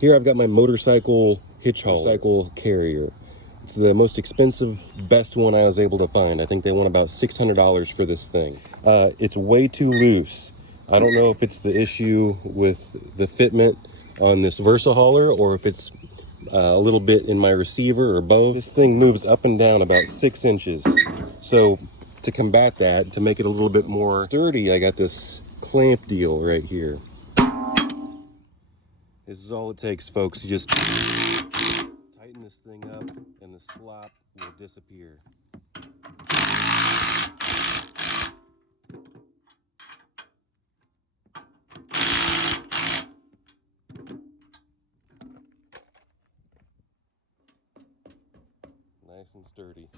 Here I've got my motorcycle Hitch Hauling Carrier. It's the most expensive, best one I was able to find. I think they want about $600 for this thing. It's way too loose. I don't know if it's the issue with the fitment on this Versa hauler or if it's a little bit in my receiver or both. This thing moves up and down about 6 inches. So to combat that, to make it a little bit more sturdy, I got this clamp deal right here. This is all it takes, folks. You just tighten this thing up and the slop will disappear. Nice and sturdy.